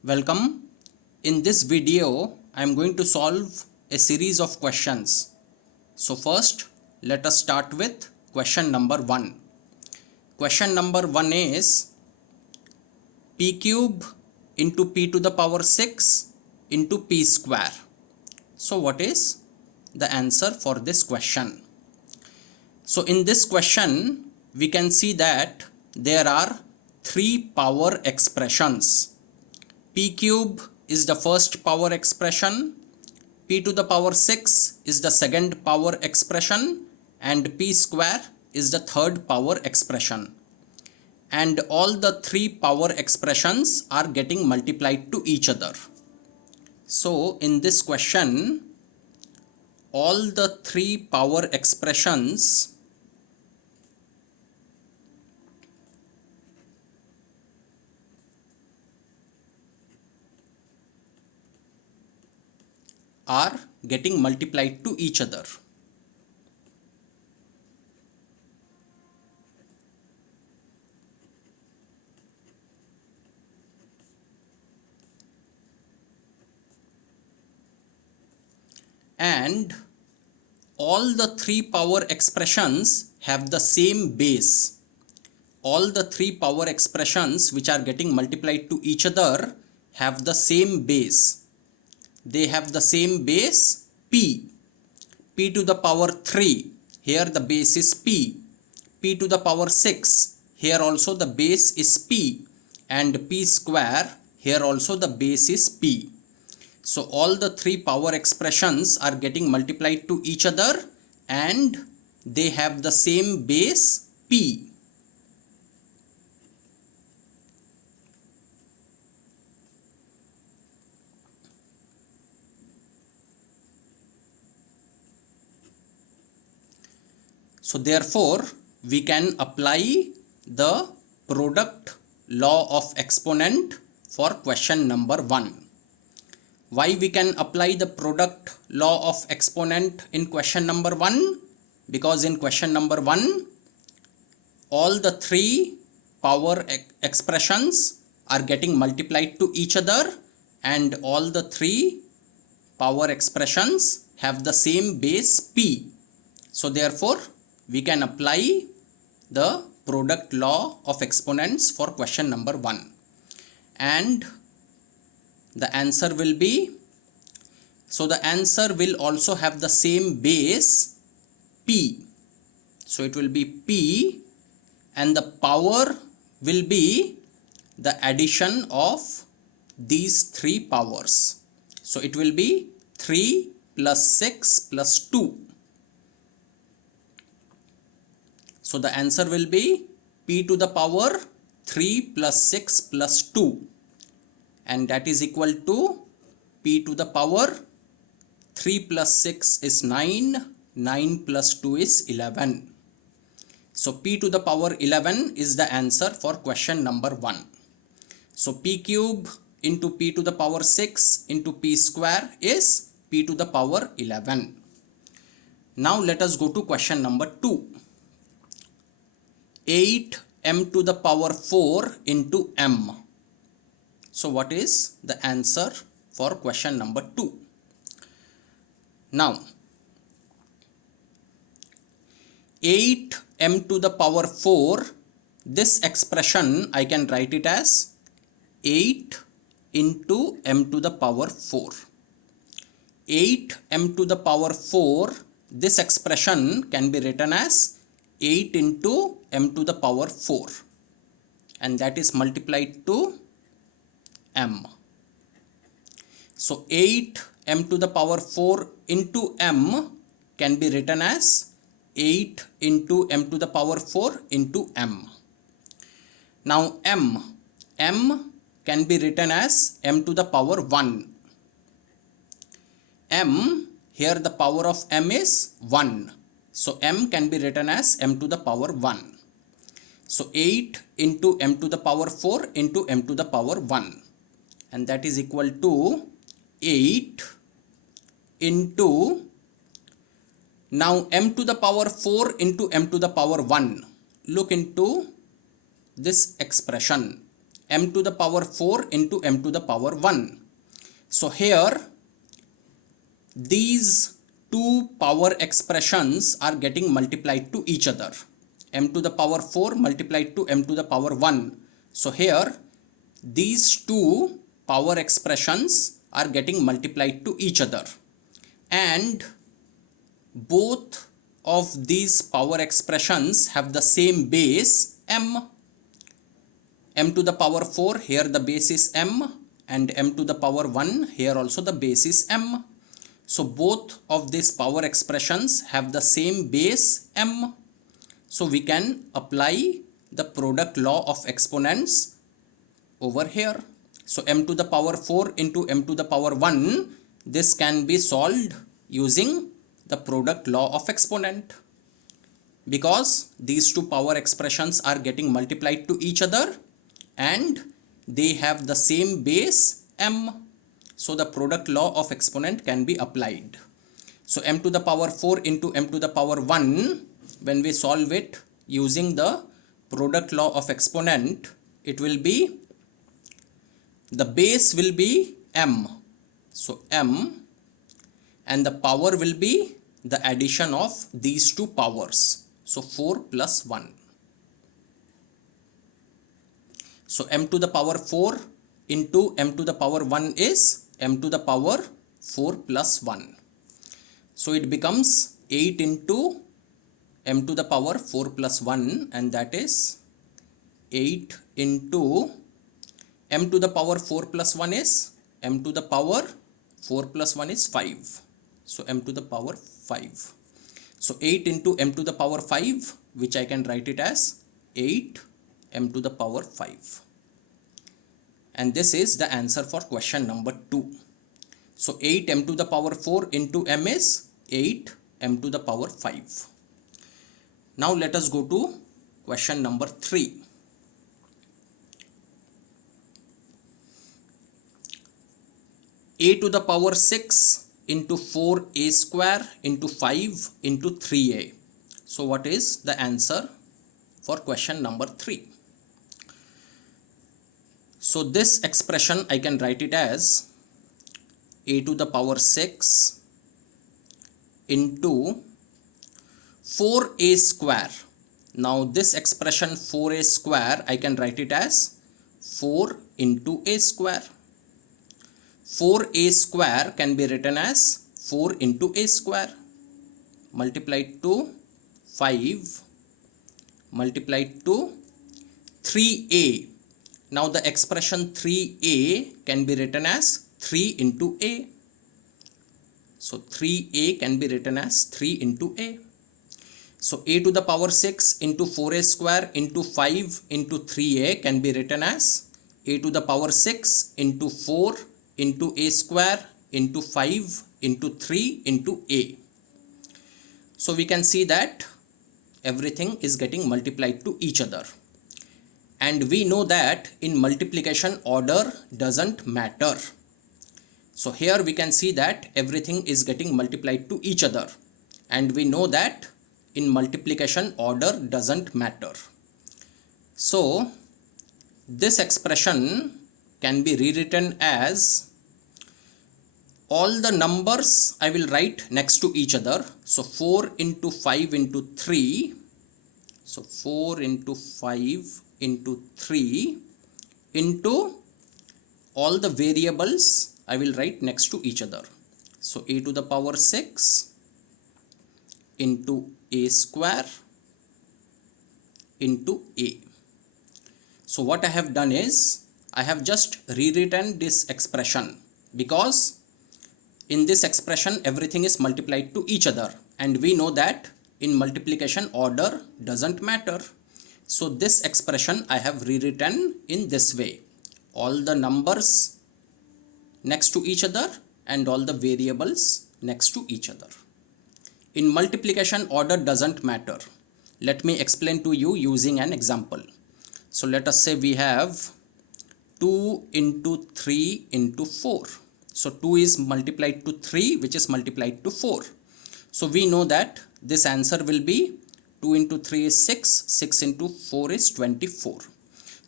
Welcome. In this video, I am going to solve a series of questions. So first, let us start with question number 1. Question number 1 is p cube into p to the power 6 into p square. So what is the answer for this question? So in this question, we can see that there are 3 power expressions. P cube is the first power expression, p to the power 6 is the second power expression, and p square is the third power expression. And all the 3 power expressions are getting multiplied to each other. So in this question, all the 3 power expressions are getting multiplied to each other. And all the 3 power expressions have the same base. All the 3 power expressions which are getting multiplied to each other have the same base. They have the same base p. P to the power 3, here the base is p. P to the power 6, here also the base is p. And p square, here also the base is p. So all the 3 power expressions are getting multiplied to each other and they have the same base p. So therefore, we can apply the product law of exponent for question number 1. Why we can apply the product law of exponent in question number 1? Because in question number 1, all the 3 power expressions are getting multiplied to each other and all the 3 power expressions have the same base p. So therefore, we can apply the product law of exponents for question number 1. And the answer will be, so the answer will also have the same base p. So it will be p and the power will be the addition of these 3 powers. So it will be 3 plus 6 plus 2. So the answer will be p to the power 3 plus 6 plus 2, and that is equal to p to the power 3 plus 6 is 9, 9 plus 2 is 11. So p to the power 11 is the answer for question number 1. So p cube into p to the power 6 into p square is p to the power 11. Now let us go to question number 2. 8m to the power 4 into m. So what is the answer for question number 2? Now 8m to the power 4, this expression I can write it as 8 into m to the power 4. 8m to the power 4, this expression can be written as 8 into m to the power 4, and that is multiplied to m. So 8m to the power 4 into m can be written as 8 into m to the power 4 into m. Now m can be written as m to the power 1. M, here the power of m is 1. So m can be written as m to the power 1. So 8 into m to the power 4 into m to the power 1. And that is equal to 8 into, now m to the power 4 into m to the power 1. Look into this expression. m to the power 4 into m to the power 1. So here these two power expressions are getting multiplied to each other. M to the power 4 multiplied to m to the power 1. So here these two power expressions are getting multiplied to each other, and both of these power expressions have the same base m. M to the power 4, here the base is m, and m to the power 1, here also the base is m. So both of these power expressions have the same base m. So we can apply the product law of exponents over here. So m to the power 4 into m to the power 1, this can be solved using the product law of exponent, because these two power expressions are getting multiplied to each other and they have the same base m. So the product law of exponent can be applied. So m to the power 4 into m to the power 1, when we solve it using the product law of exponent, it will be, the base will be m. So m, and the power will be the addition of these two powers. So 4 plus 1. So m to the power 4 into m to the power 1 is m to the power 4 plus 1. So it becomes 8 into m to the power 4 plus 1, and that is 8 into m to the power 4 plus 1 is m to the power 4 plus 1 is 5. So m to the power 5. So 8 into m to the power 5, which I can write it as 8 m to the power 5. And this is the answer for question number 2. So 8 m to the power 4 into m is 8 m to the power 5. Now let us go to question number 3. A to the power 6 into 4a square into 5 into 3a. So what is the answer for question number 3? So this expression I can write it as a to the power 6 into 4a square. Now this expression 4a square, I can write it as 4 into a square. 4a square can be written as 4 into a square multiplied to 5 multiplied to 3a. Now the expression 3a can be written as 3 into a. So 3a can be written as 3 into a. So a to the power 6 into 4a square into 5 into 3a can be written as a to the power 6 into 4 into a square into 5 into 3 into a. So we can see that everything is getting multiplied to each other. And we know that in multiplication order doesn't matter. So here we can see that everything is getting multiplied to each other. And we know that in multiplication order doesn't matter. So this expression can be rewritten as all the numbers I will write next to each other. So 4 into 5 into 3. So 4 into 5 into 3 into all the variables I will write next to each other. So a to the power 6 into a square into a. So what I have done is I have just rewritten this expression, because in this expression everything is multiplied to each other, and we know that in multiplication order doesn't matter. So this expression I have rewritten in this way: all the numbers next to each other and all the variables next to each other. In multiplication order doesn't matter. Let me explain to you using an example. So let us say we have 2 into 3 into 4. So 2 is multiplied to 3, which is multiplied to 4. So we know that this answer will be 2 into 3 is 6, 6 into 4 is 24.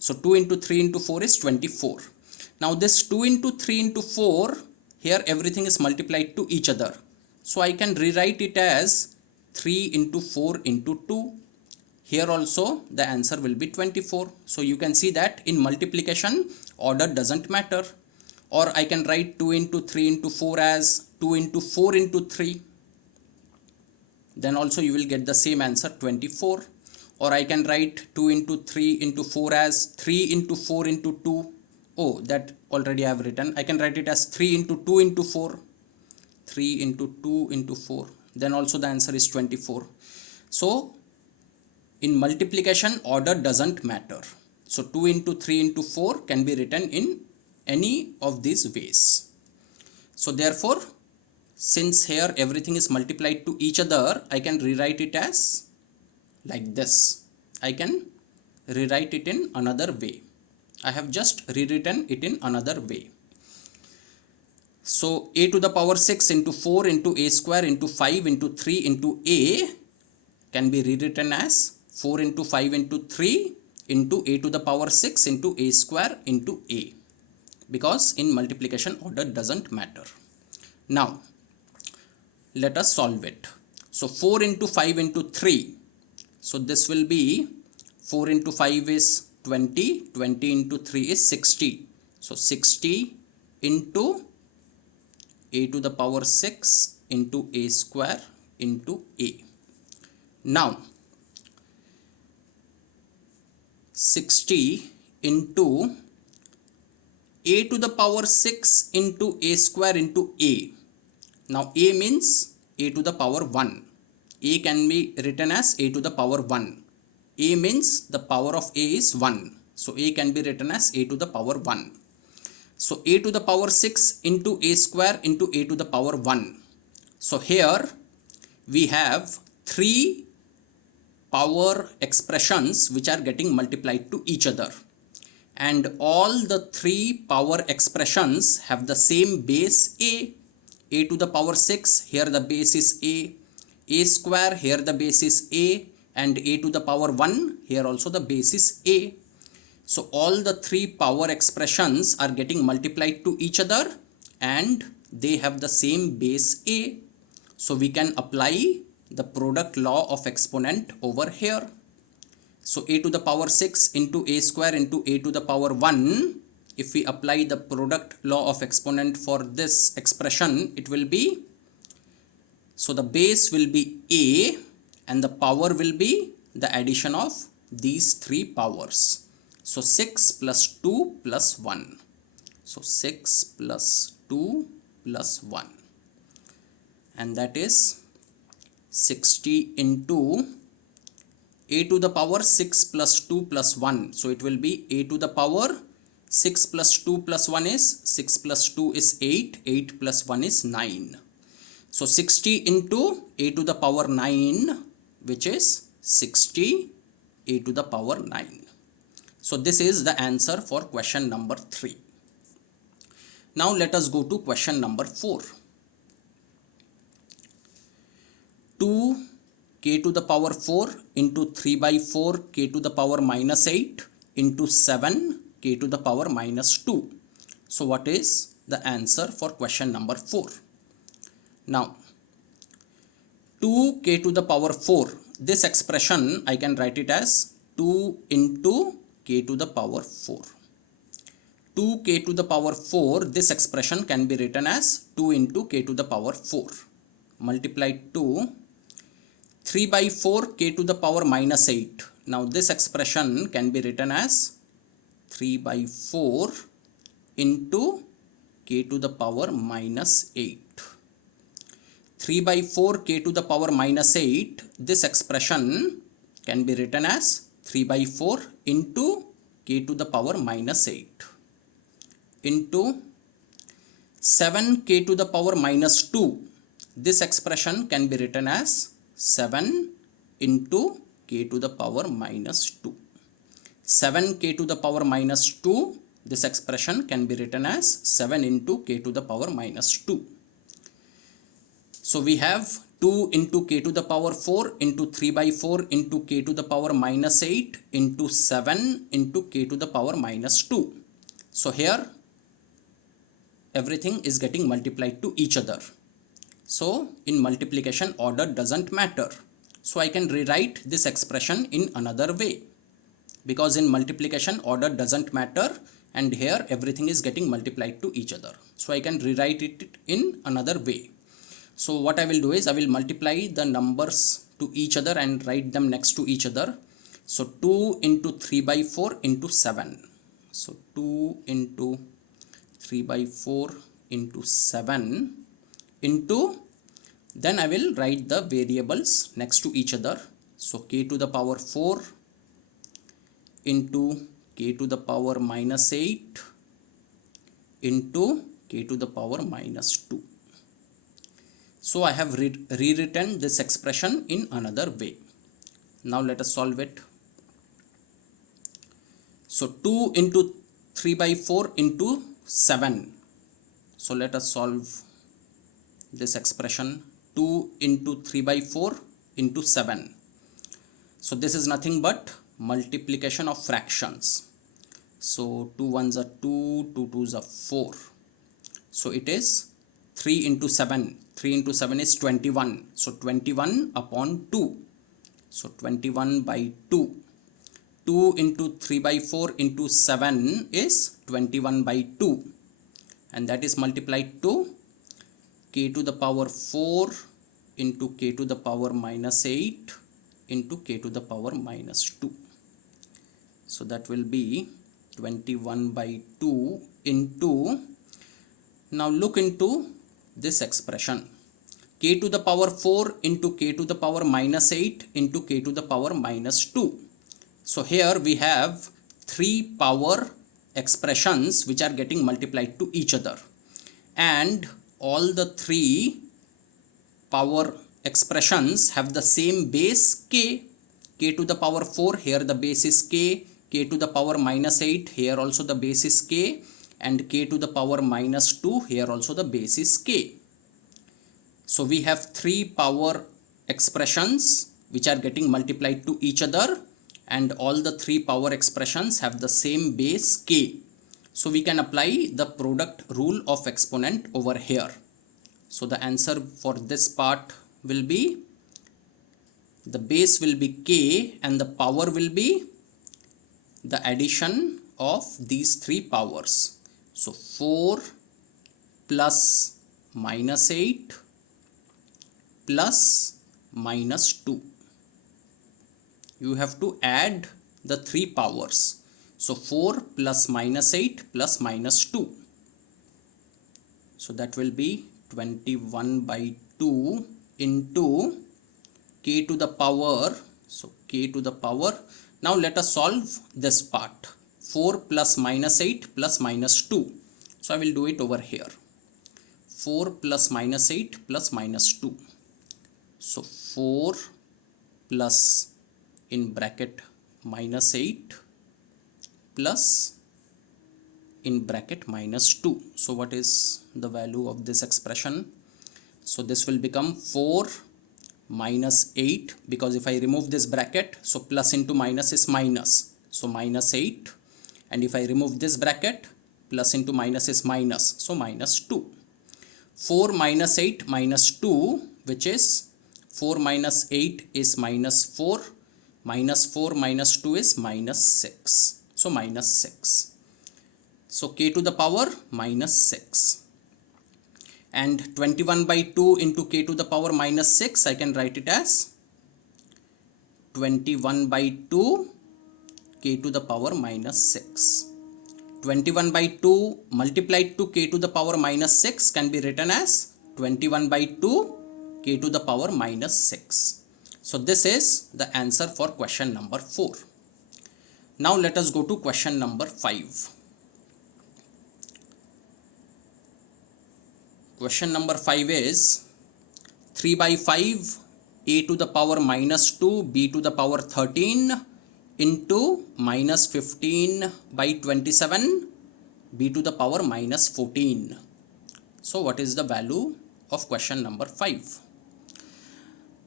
So 2 into 3 into 4 is 24. Now this 2 into 3 into 4, here everything is multiplied to each other. So I can rewrite it as 3 into 4 into 2. Here also the answer will be 24. So you can see that in multiplication order doesn't matter. Or I can write 2 into 3 into 4 as 2 into 4 into 3. Then also you will get the same answer, 24. Or I can write 2 into 3 into 4 as 3 into 4 into 2. Oh, that already I have written. I can write it as 3 into 2 into 4. 3 into 2 into 4. Then also the answer is 24. So in multiplication order doesn't matter. So 2 into 3 into 4 can be written in any of these ways. So therefore, since here everything is multiplied to each other, I can rewrite it as like this. I can rewrite it in another way. I have just rewritten it in another way. So a to the power 6 into 4 into a square into 5 into 3 into a can be rewritten as 4 into 5 into 3 into a to the power 6 into a square into a, because in multiplication order doesn't matter. Now let us solve it. So 4 into 5 into 3. So this will be 4 into 5 is 20, 20 into 3 is 60. So 60 into a to the power 6 into a square into a. Now 60 into a to the power 6 into a square into a. Now a means a to the power 1. A can be written as a to the power 1. A means the power of a is 1. So a can be written as a to the power 1. So a to the power 6 into a square into a to the power 1. So here we have 3 power expressions which are getting multiplied to each other. And all the 3 power expressions have the same base a. A to the power 6, here the base is a square, here the base is a, and a to the power 1, here also the base is a. So all the 3 power expressions are getting multiplied to each other and they have the same base a. So we can apply the product law of exponent over here. So a to the power 6 into a square into a to the power 1, if we apply the product law of exponent for this expression, it will be, so the base will be a and the power will be the addition of these 3 powers. So 6 plus 2 plus 1. So 6 plus 2 plus 1. And that is 60 into a to the power 6 plus 2 plus 1. So it will be a to the power 6 plus 2 plus 1 is 6 plus 2 is 8. 8 plus 1 is 9. So 60 into a to the power 9, which is 60 a to the power 9. So this is the answer for question number 3. Now let us go to question number 4. 2k to the power 4 into 3 by 4 k to the power minus 8 into 7 k to the power minus 2. So what is the answer for question number 4? Now 2k to the power 4, this expression I can write it as 2 into k to the power 4. 2k to the power 4, this expression can be written as 2 into k to the power 4 multiplied to 3 by 4 k to the power minus 8. Now this expression can be written as 3 by 4 into k to the power minus 8. 3 by 4 k to the power minus 8, this expression can be written as 3 by 4 into k to the power minus 8 into 7k to the power minus 2. This expression can be written as 7 into k to the power minus 2. 7k to the power minus 2, this expression can be written as 7 into k to the power minus 2. So we have 2 into k to the power 4 into 3 by 4 into k to the power minus 8 into 7 into k to the power minus 2. So here everything is getting multiplied to each other. So in multiplication order doesn't matter. So I can rewrite this expression in another way, because in multiplication order doesn't matter and here everything is getting multiplied to each other. So I can rewrite it in another way. So what I will do is I will multiply the numbers to each other and write them next to each other. So 2 into 3 by 4 into 7. So 2 into 3 by 4 into 7 into, then I will write the variables next to each other. So k to the power 4 into k to the power minus 8 into k to the power minus 2. So I have rewritten this expression in another way. Now let us solve it. So 2 into 3 by 4 into 7. So let us solve this expression. 2 into 3 by 4 into 7. So this is nothing but multiplication of fractions. So 2 ones are 2, 2 twos are 4. So it is 3 into 7. 3 into 7 is 21. So 21 upon 2. So 21 by 2. 2 into 3 by 4 into 7 is 21 by 2. And that is multiplied to k to the power 4 into k to the power minus 8 into k to the power minus 2. So that will be 21 by 2 into, now look into this expression, k to the power 4 into k to the power minus 8 into k to the power minus 2. So here we have 3 power expressions which are getting multiplied to each other, and all the 3 power expressions have the same base k. K to the power 4, here the base is k. K to the power minus 8, here also the base is k. And k to the power minus 2, here also the base is k. So we have 3 power expressions which are getting multiplied to each other, and all the 3 power expressions have the same base k. So we can apply the product rule of exponent over here. So the answer for this part will be, the base will be k and the power will be the addition of these 3 powers. So 4 plus minus 8 plus minus 2. You have to add the 3 powers. So 4 plus minus 8 plus minus 2. So that will be 21 by 2 into k to the power. So k to the power. Now let us solve this part. 4 plus minus 8 plus minus 2. So I will do it over here. 4 plus minus 8 plus minus 2. So 4 plus in bracket minus 8 plus in bracket minus 2. So what is the value of this expression? So this will become 4 minus 8, because if I remove this bracket, so plus into minus is minus, so minus 8. And if I remove this bracket, plus into minus is minus, so minus 2. 4 minus 8 minus 2, which is 4 minus 8 is minus 4, minus 4 minus 2 is minus 6, so minus 6. So k to the power minus 6. And 21 by 2 into k to the power minus 6, I can write it as 21 by 2 k to the power minus 6. 21 by 2 multiplied to k to the power minus 6 can be written as 21 by 2 k to the power minus 6. So this is the answer for question number 4. Now let us go to question number 5. Question number 5 is 3 by 5 a to the power minus 2 b to the power 13 into minus 15 by 27 b to the power minus 14. So what is the value of question number 5?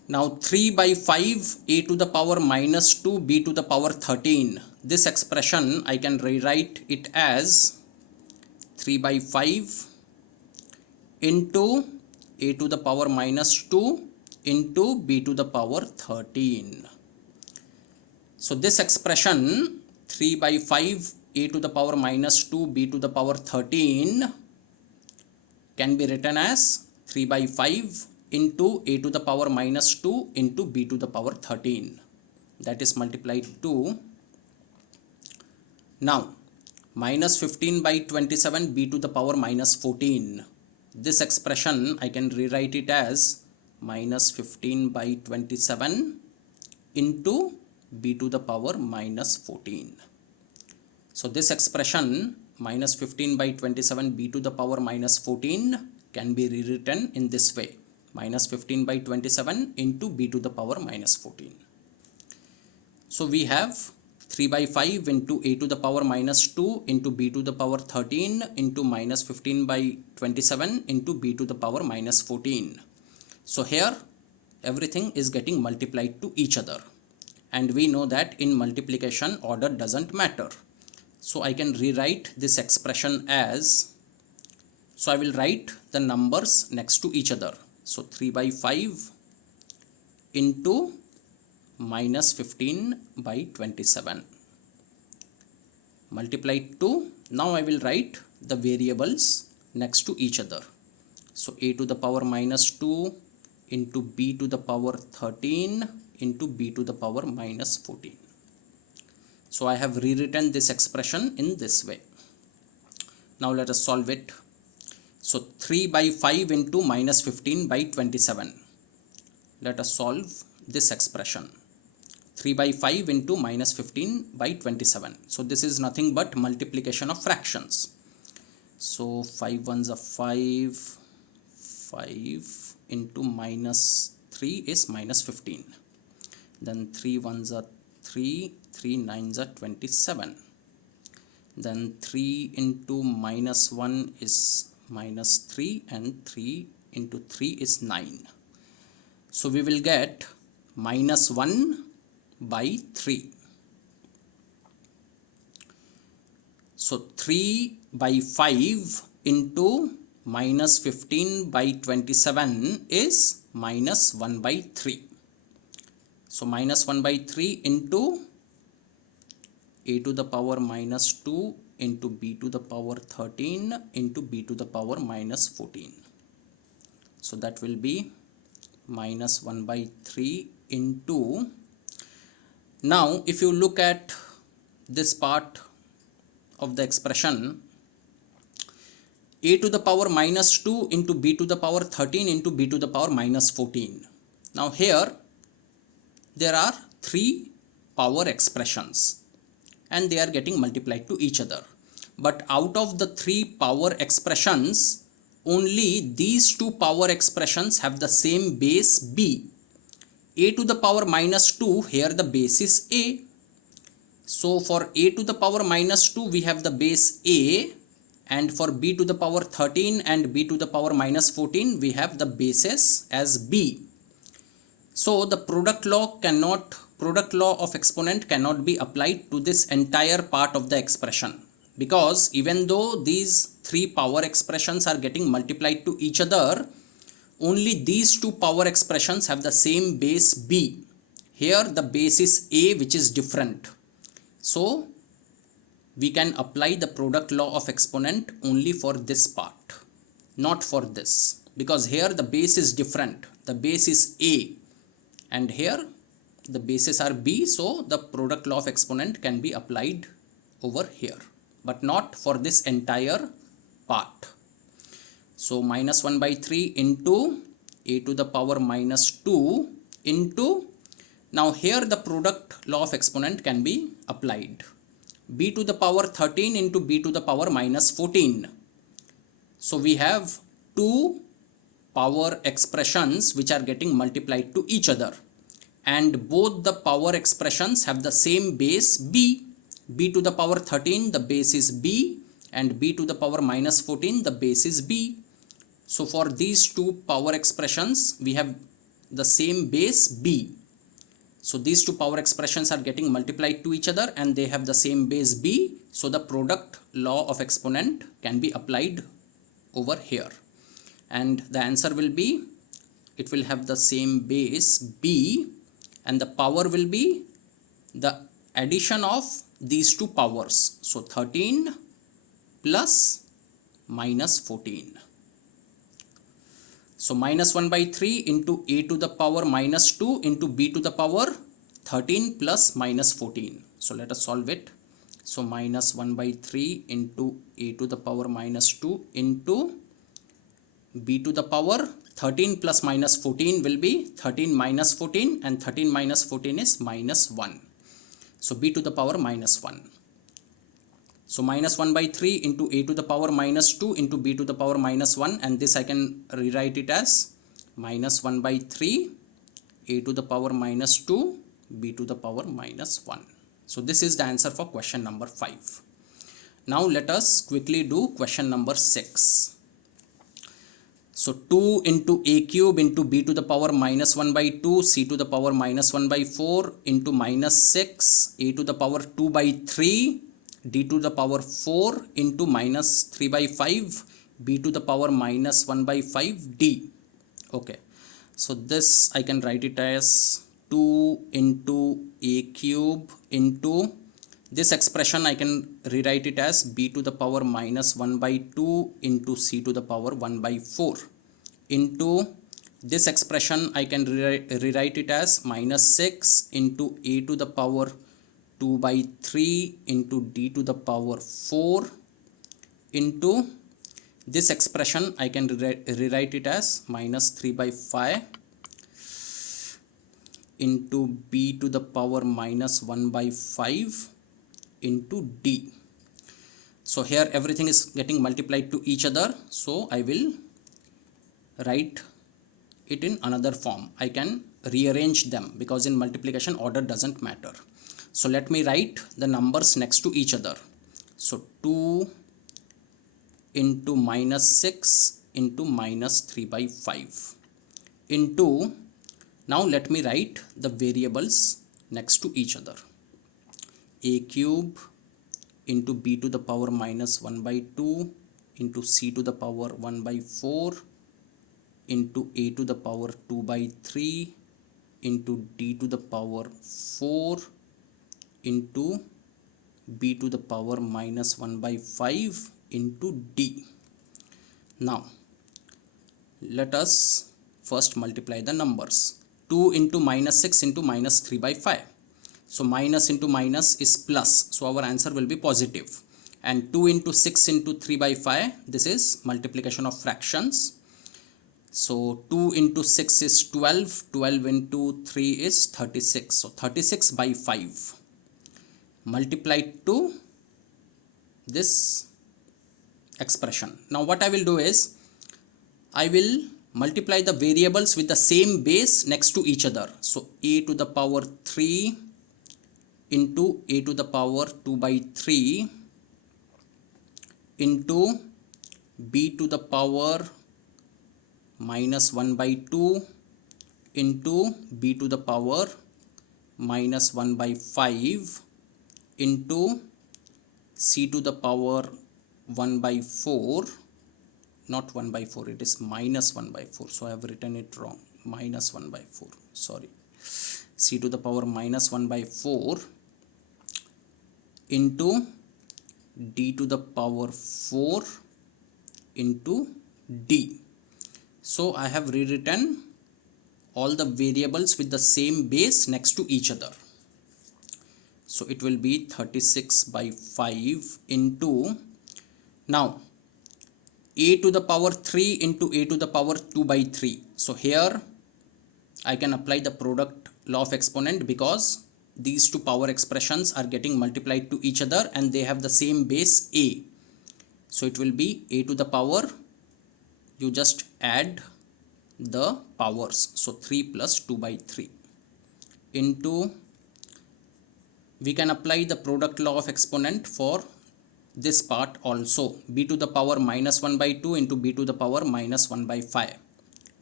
Now 3 by 5 a to the power minus 2 b to the power 13. This expression I can rewrite it as 3 by 5 into a to the power minus 2 into b to the power 13. So this expression 3 by 5 a to the power minus 2 b to the power 13 can be written as 3 by 5 into a to the power minus 2 into b to the power 13. That is multiplied to now minus 15 by 27 b to the power minus 14. This expression I can rewrite it as minus 15 by 27 into b to the power minus 14. So this expression minus 15 by 27 b to the power minus 14 can be rewritten in this way, minus 15 by 27 into b to the power minus 14. So we have 3 by 5 into a to the power minus 2 into b to the power 13 into minus 15 by 27 into b to the power minus 14. So here everything is getting multiplied to each other, and we know that in multiplication order doesn't matter. So I can rewrite this expression as, so I will write the numbers next to each other. So 3 by 5 into minus 15 by 27 multiplied to, now I will write the variables next to each other. So a to the power minus 2 into b to the power 13 into b to the power minus 14. So I have rewritten this expression in this way. Now let us solve it. So 3 by 5 into minus 15 by 27. Let us solve this expression. 3 by 5 into minus 15 by 27. So this is nothing but multiplication of fractions. So 5 ones are 5, 5 into minus 3 is minus 15. Then 3 ones are 3, 3 nines are 27. Then 3 into minus 1 is minus 3, and 3 into 3 is 9. So we will get minus 1 by 3. So 3 by 5 into minus 15 by 27 is minus 1 by 3. So minus 1 by 3 into a to the power minus 2 into b to the power 13 into b to the power minus 14. So that will be minus 1 by 3 into, now if you look at this part of the expression, a to the power minus 2 into b to the power 13 into b to the power minus 14. Now here there are 3 power expressions and they are getting multiplied to each other. But out of the 3 power expressions, only these 2 power expressions have the same base b. A to the power minus 2, here the base is a. So for a to the power minus 2 we have the base a, and for b to the power 13 and b to the power minus 14 we have the bases as b. So the product law of exponent cannot be applied to this entire part of the expression, because even though these 3 power expressions are getting multiplied to each other, only these 2 power expressions have the same base b. Here the base is a, which is different. So we can apply the product law of exponent only for this part, not for this, because here the base is different. The base is a and here the bases are b, so the product law of exponent can be applied over here, but not for this entire part. So minus 1 by 3 into a to the power minus 2 into, now here the product law of exponent can be applied, b to the power 13 into b to the power minus 14. So we have 2 power expressions which are getting multiplied to each other, and both the power expressions have the same base b. B to the power 13 the base is b, and b to the power minus 14 the base is b. So for these 2 power expressions we have the same base b. So these two power expressions are getting multiplied to each other and they have the same base b. So the product law of exponent can be applied over here. And the answer will be, it will have the same base b and the power will be the addition of these two powers. So 13 plus minus 14. So minus 1 by 3 into a to the power minus 2 into b to the power 13 plus minus 14. So let us solve it. So minus 1 by 3 into a to the power minus 2 into b to the power 13 plus minus 14 will be 13 minus 14 and 13 minus 14 is minus 1. So b to the power minus 1. So minus 1 by 3 into a to the power minus 2 into b to the power minus 1, and this I can rewrite it as minus 1 by 3 a to the power minus 2 b to the power minus 1. So this is the answer for question number 5. Now let us quickly do question number 6. So 2 into a cube into b to the power minus 1 by 2 c to the power minus 1 by 4 into minus 6 a to the power 2 by 3 d to the power 4 into minus 3 by 5 b to the power minus 1 by 5 d. Okay, so this I can write it as 2 into a cube into this expression I can rewrite it as b to the power minus 1 by 2 into c to the power 1 by 4 into this expression I can rewrite it as minus 6 into a to the power 2 by 3 into d to the power 4 into this expression I can rewrite it as minus 3 by 5 into b to the power minus 1 by 5 into d. So here everything is getting multiplied to each other, so I will write it in another form. I can rearrange them because in multiplication order doesn't matter. So let me write the numbers next to each other. So 2 into minus 6 into minus 3 by 5 into, now let me write the variables next to each other. A cube into b to the power minus 1 by 2 into c to the power 1 by 4 into a to the power 2 by 3 into d to the power 4 into b to the power minus 1 by 5 into d. Now let us first multiply the numbers. 2 into minus 6 into minus 3 by 5. So minus into minus is plus, so our answer will be positive. And 2 into 6 into 3 by 5, this is multiplication of fractions. So 2 into 6 is 12, 12 into 3 is 36. So 36 by 5 multiplied to this expression. Now what I will do is, I will multiply the variables with the same base next to each other. So a to the power 3 into a to the power 2 by 3 into b to the power minus 1 by 2 into b to the power minus 1 by 5 into c to the power 1 by 4, not 1 by 4, it is minus 1 by 4, so I have written it wrong, minus 1 by 4, sorry, c to the power minus 1 by 4 into d to the power 4 into d. So I have rewritten all the variables with the same base next to each other. So it will be 36 by 5 into, now a to the power 3 into a to the power 2 by 3. So here I can apply the product law of exponent because these two power expressions are getting multiplied to each other and they have the same base a. So it will be a to the power, you just add the powers, so 3 plus 2 by 3 into, we can apply the product law of exponent for this part also, b to the power minus 1 by 2 into b to the power minus 1 by 5.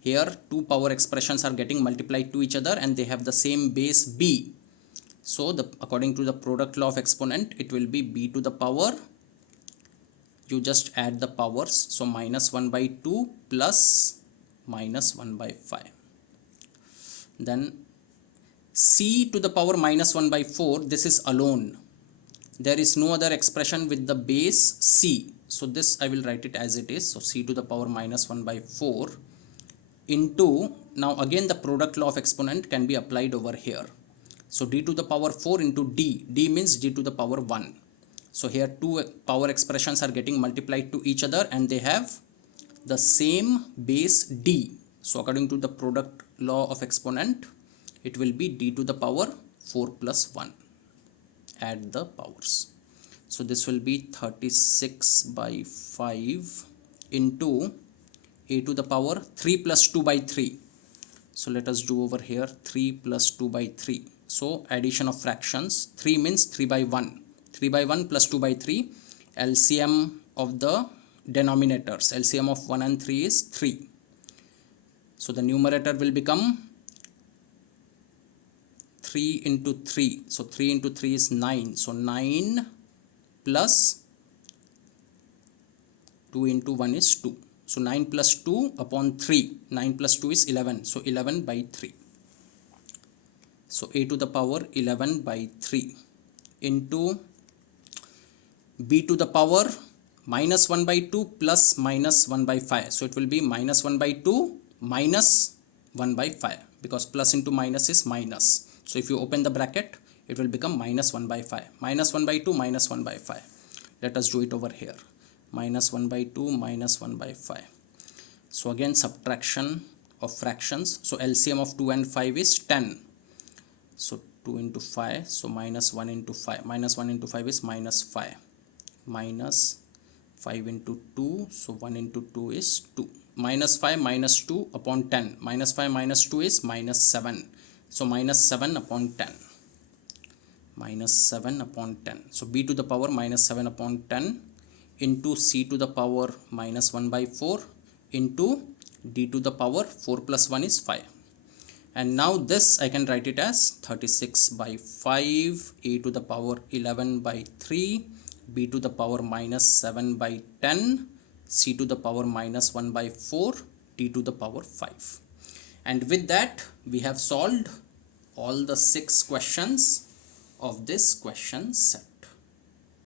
here two power expressions are getting multiplied to each other and they have the same base b. So according to the product law of exponent, it will be b to the power, you just add the powers, so minus 1 by 2 plus minus 1 by 5. Then c to the power minus 1 by 4, this is alone. There is no other expression with the base c. So this I will write it as it is. So c to the power minus 1 by 4 into, now again the product law of exponent can be applied over here. So d to the power 4 into d means d to the power 1. So here two power expressions are getting multiplied to each other and they have the same base d. So according to the product law of exponent, it will be d to the power 4 plus 1. Add the powers. So this will be 36 by 5 into a to the power 3 plus 2 by 3. So let us do over here 3 plus 2 by 3. So addition of fractions, 3 means 3 by 1. 3 by 1 plus 2 by 3. LCM of the denominators, LCM of 1 and 3 is 3. So the numerator will become 3 into 3. So 3 into 3 is 9. So 9 plus 2 into 1 is 2. So 9 plus 2 upon 3. 9 plus 2 is 11. So 11 by 3. So a to the power 11 by 3 into b to the power minus 1 by 2 plus minus 1 by 5. So it will be minus 1 by 2 minus 1 by 5, because plus into minus is minus. So if you open the bracket, it will become minus 1 by 5. Minus 1 by 2 minus 1 by 5. Let us do it over here. Minus 1 by 2 minus 1 by 5. So again subtraction of fractions. So LCM of 2 and 5 is 10. So 2 into 5. So minus 1 into 5. Minus 1 into 5 is minus 5. Minus 5 into 2. So 1 into 2 is 2. Minus 5 minus 2 upon 10. Minus 5 minus 2 is minus 7. So minus 7 upon 10. Minus 7 upon 10. So b to the power minus 7 upon 10 into c to the power minus 1 by 4 into d to the power 4 plus 1 is 5. And now this I can write it as 36 by 5, a to the power 11 by 3, b to the power minus 7 by 10, c to the power minus 1 by 4, d to the power 5. And with that we have solved all the 6 questions of this question set.